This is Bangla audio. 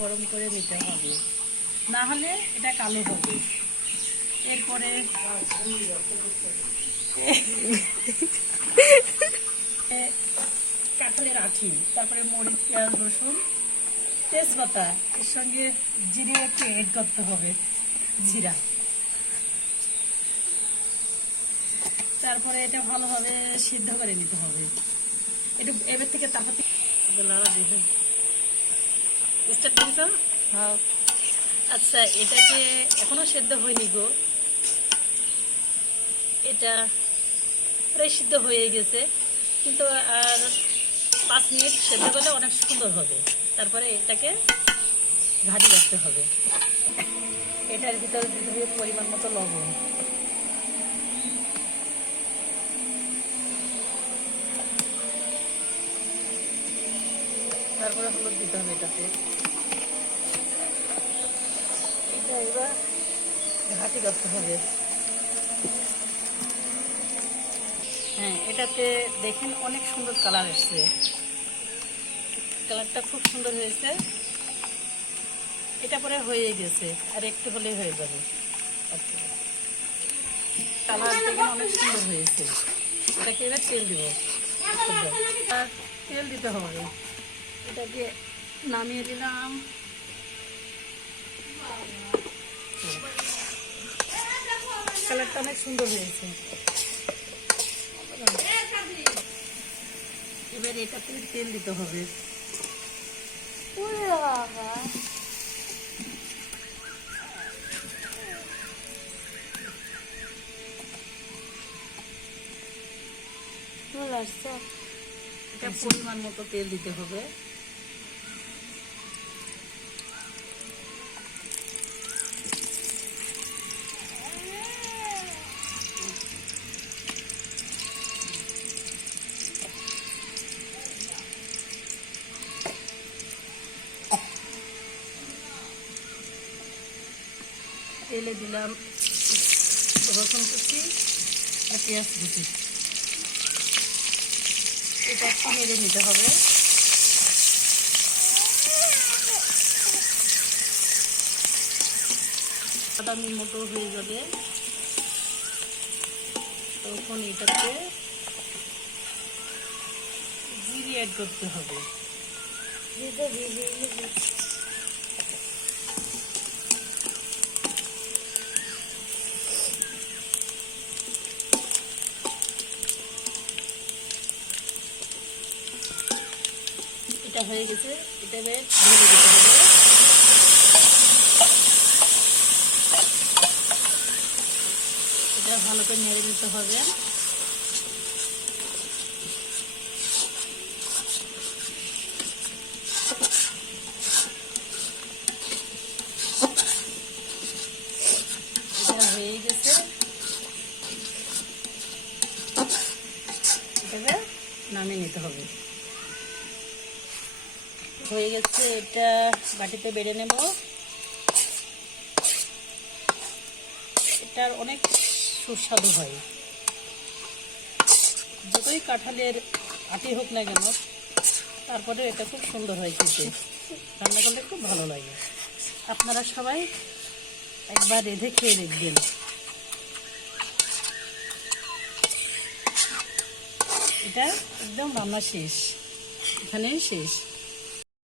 গরম করে নিতে হবে, না হলে এটা কালো হবে। এরপরে কাঁঠালের আঁঠি, তারপরে মরিচ, পেঁয়াজ, রসুন, তেজপাতা, এর সঙ্গে জিরে একটু এড করতে হবে, জিরা। তারপরে এটা ভালোভাবে সিদ্ধ করে নিতে হবে। একটু এবার থেকে তারপর স্টার্ট করেছো? হ্যাঁ। আচ্ছা, এটাকে এখনো সেদ্ধ হয়নি গো, এটা প্রায় সিদ্ধ হয়ে গেছে, কিন্তু আর 5 মিনিট সেদ্ধ করলে অনেক সুন্দর হবে। তারপরে এটাকে ঘাঁটি রাখতে হবে। এটার ভিতরে দিতে হবে পরিমাণ মতো লবণ, তারপরে হলুদ দিতে হবে এটাতে। এটা এবার ঘাঁটি করতে হবে। হ্যাঁ, এটাতে দেখেন অনেক সুন্দর কালার এসছে, কালারটা খুব সুন্দর হয়েছে। এটা পরে হয়ে গেছে, আর একটু হলেই হয়ে যাবে। কালার দেখেন অনেক সুন্দর হয়েছে। এটাকে এবার তেল দিব, আর তেল দিতে হবে। এটাকে নামিয়ে দিলাম। কালারটা অনেক সুন্দর হয়েছে। এবার এটাতে তেল দিতে হবে। এটা পরিমাণ মতো তেল দিতে হবে। তেলে দিলাম রসুন কুচি আর পেঁয়াজ কুচি। এটা একটু নেড়ে নিতে হবে। বাদামি মতো হয়ে যাবে, তখন এটাতে জিরে অ্যাড করতে হবে। এটা হয়ে গেছে, এটা ঢেলে দিতে হবে। এটা ভালো করে নেড়ে দিতে হবে। এটা হয়ে গেছে, এটাকে নামিয়ে নিতে হবে। হয়ে গেছে, এটা বাটিতে বেড়ে নেব। এটার অনেক সুস্বাদু হয়, যতই কাঁঠালের আটি হোক না কেন, তারপরে এটা খুব সুন্দর হয় খেতে, রান্না করলে খুব ভালো লাগে। আপনারা সবাই একবার রেঁধে খেয়ে দেখবেন। এটা একদম রান্না শেষ, এখানেই শেষ।